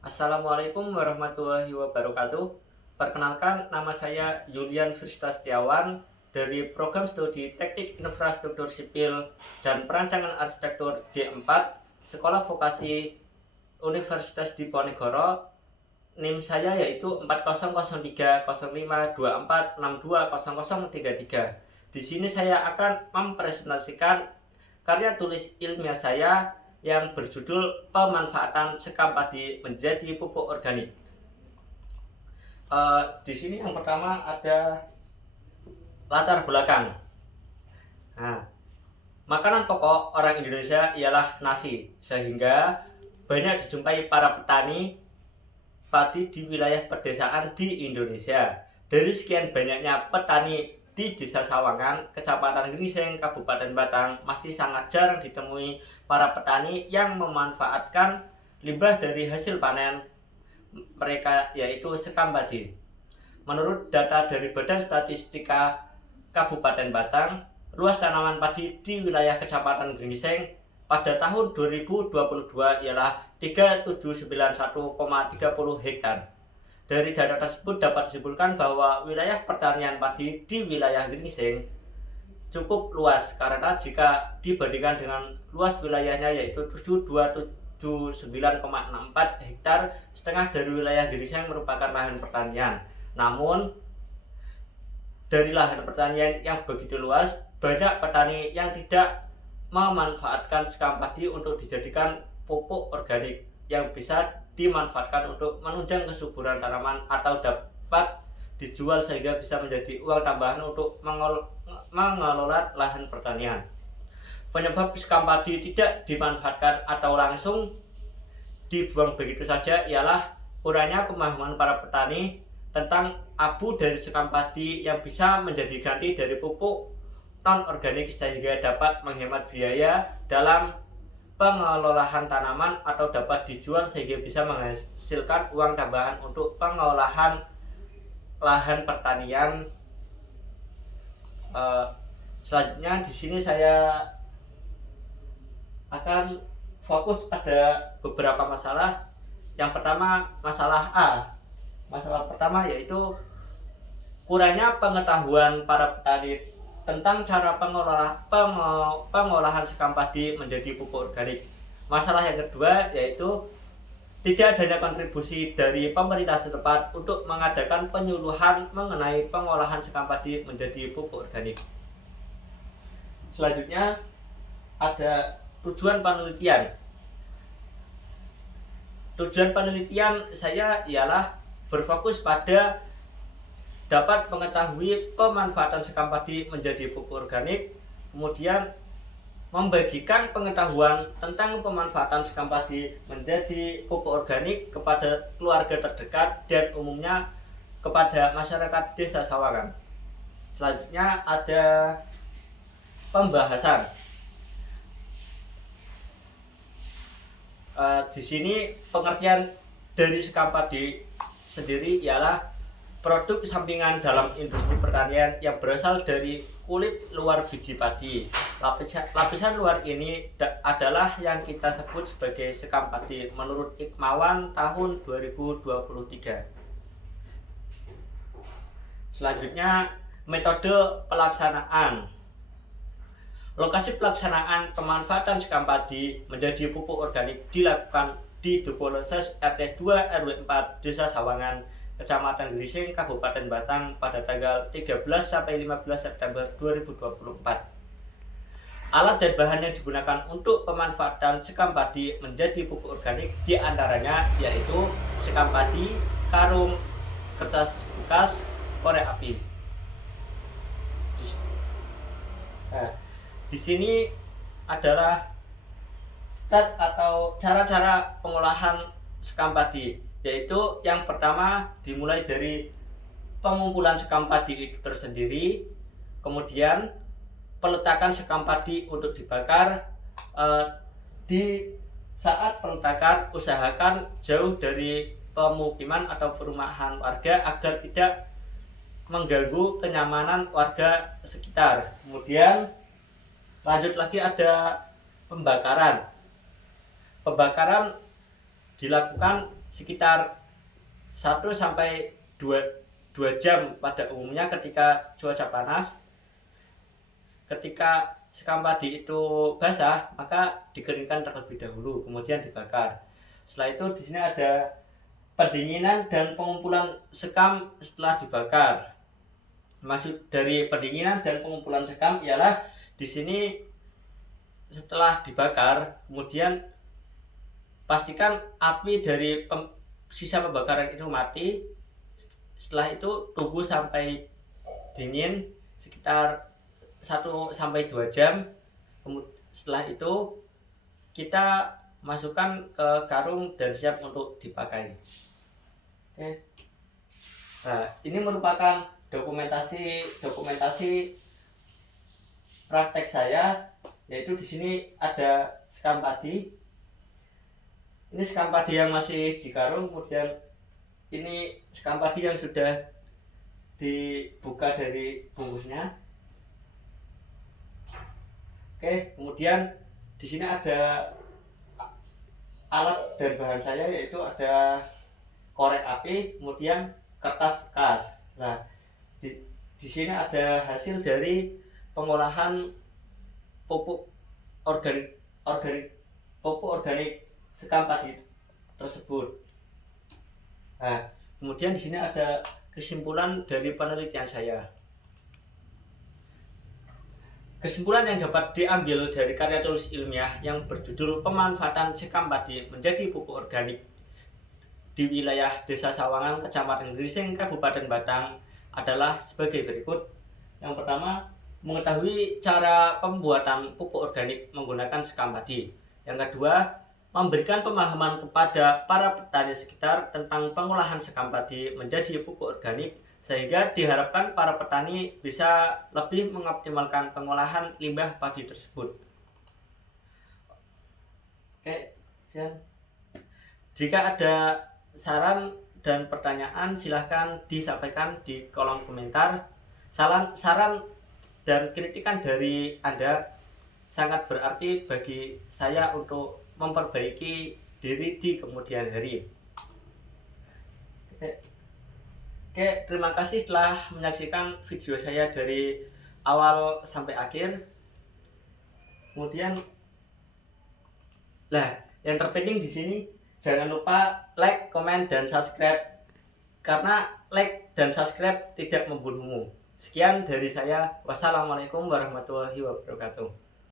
Assalamualaikum warahmatullahi wabarakatuh. Perkenalkan, nama saya Yulian Frista Setiawan dari Program Studi Teknik Infrastruktur Sipil dan Perancangan Arsitektur D4 Sekolah Vokasi Universitas Diponegoro. NIM saya yaitu 40030524620033. Di sini saya akan mempresentasikan karya tulis ilmiah saya yang berjudul pemanfaatan sekam padi menjadi pupuk organik. Di sini yang pertama ada latar belakang. Nah, makanan pokok orang Indonesia ialah nasi, sehingga banyak dijumpai para petani padi di wilayah pedesaan di Indonesia. Dari sekian banyaknya petani di Desa Sawangan, Kecamatan Gringseng, Kabupaten Batang, masih sangat jarang ditemui para petani yang memanfaatkan limbah dari hasil panen mereka, yaitu sekam padi. Menurut data dari Badan Statistika Kabupaten Batang, luas tanaman padi di wilayah Kecamatan Gringseng pada tahun 2022 ialah 3791,30 hektar. Dari data tersebut dapat disimpulkan bahwa wilayah pertanian padi di wilayah Gringseng cukup luas, karena jika dibandingkan dengan luas wilayahnya yaitu 7279,64 hektar, setengah dari wilayah Gringseng merupakan lahan pertanian. Namun dari lahan pertanian yang begitu luas, banyak petani yang tidak memanfaatkan sekam padi untuk dijadikan pupuk organik yang bisa dimanfaatkan untuk menunjang kesuburan tanaman atau dapat dijual sehingga bisa menjadi uang tambahan untuk mengelola lahan pertanian. Penyebab sekam padi tidak dimanfaatkan atau langsung dibuang begitu saja ialah kurangnya pemahaman para petani tentang abu dari sekam padi yang bisa menjadi ganti dari pupuk non-organik, sehingga dapat menghemat biaya dalam pengelolaan tanaman atau dapat dijual sehingga bisa menghasilkan uang tambahan untuk pengolahan lahan pertanian. Selanjutnya di sini saya akan fokus pada beberapa masalah. Yang pertama, masalah A. Masalah pertama yaitu kurangnya pengetahuan para petani tentang cara pengolahan sekam padi menjadi pupuk organik. Masalah yang kedua yaitu tidak adanya kontribusi dari pemerintah setempat untuk mengadakan penyuluhan mengenai pengolahan sekam padi menjadi pupuk organik. Selanjutnya ada tujuan penelitian. Tujuan penelitian saya ialah berfokus pada dapat mengetahui pemanfaatan sekam padi menjadi pupuk organik, kemudian membagikan pengetahuan tentang pemanfaatan sekam padi menjadi pupuk organik kepada keluarga terdekat dan umumnya kepada masyarakat Desa Sawangan. Selanjutnya ada pembahasan. Di sini pengertian dari sekam padi sendiri ialah produk sampingan dalam industri pertanian yang berasal dari kulit luar biji padi. Lapisan luar ini adalah yang kita sebut sebagai sekam padi menurut Ikmawan tahun 2023. Selanjutnya, metode pelaksanaan. Lokasi pelaksanaan pemanfaatan sekam padi menjadi pupuk organik dilakukan di Dupoloses RT 2 RW 4 Desa Sawangan, Kecamatan Gringseng, Kabupaten Batang pada tanggal 13 sampai 15 September 2024. Alat dan bahan yang digunakan untuk pemanfaatan sekam padi menjadi pupuk organik diantaranya yaitu sekam padi, karung, kertas bekas, korek api. Di sini adalah step atau cara-cara pengolahan sekam padi, yaitu yang pertama dimulai dari pengumpulan sekam padi itu tersendiri, kemudian peletakan sekam padi untuk dibakar. Di saat peletakan usahakan jauh dari pemukiman atau perumahan warga agar tidak mengganggu kenyamanan warga sekitar. Kemudian lanjut lagi ada pembakaran. Pembakaran dilakukan sekitar 1 sampai 2 jam pada umumnya ketika cuaca panas. Ketika sekam padi itu basah, maka dikeringkan terlebih dahulu, kemudian dibakar. Setelah itu di sini ada pendinginan dan pengumpulan sekam setelah dibakar. Maksud dari pendinginan dan pengumpulan sekam ialah di sini setelah dibakar, kemudian pastikan api dari sisa pembakaran itu mati. Setelah itu tunggu sampai dingin sekitar 1 sampai 2 jam. Setelah itu kita masukkan ke karung dan siap untuk dipakai. Oke. Nah, ini merupakan dokumentasi praktek saya, yaitu di sini ada sekam padi. Ini sekam padi yang masih di karung, kemudian ini sekam padi yang sudah dibuka dari bungkusnya. Oke, kemudian di sini ada alat dan bahan saya, yaitu ada korek api, kemudian kertas bekas. Nah, di sini ada hasil dari pengolahan pupuk organik sekam padi tersebut. Nah, kemudian di sini ada kesimpulan dari penelitian saya. Kesimpulan yang dapat diambil dari karya tulis ilmiah yang berjudul Pemanfaatan Sekam Padi menjadi Pupuk Organik di wilayah Desa Sawangan, Kecamatan Grising, Kabupaten Batang adalah sebagai berikut. Yang pertama, mengetahui cara pembuatan pupuk organik menggunakan sekam padi. Yang kedua, memberikan pemahaman kepada para petani sekitar tentang pengolahan sekam padi menjadi pupuk organik, sehingga diharapkan para petani bisa lebih mengoptimalkan pengolahan limbah padi tersebut. Oke, jika ada saran dan pertanyaan, silahkan disampaikan di kolom komentar. Saran dan kritikan dari Anda sangat berarti bagi saya untuk memperbaiki diri di kemudian hari. Oke, terima kasih telah menyaksikan video saya dari awal sampai akhir. Kemudian, yang terpenting di sini jangan lupa like, komen, dan subscribe, karena like dan subscribe tidak membunuhmu. Sekian dari saya. Wassalamualaikum warahmatullahi wabarakatuh.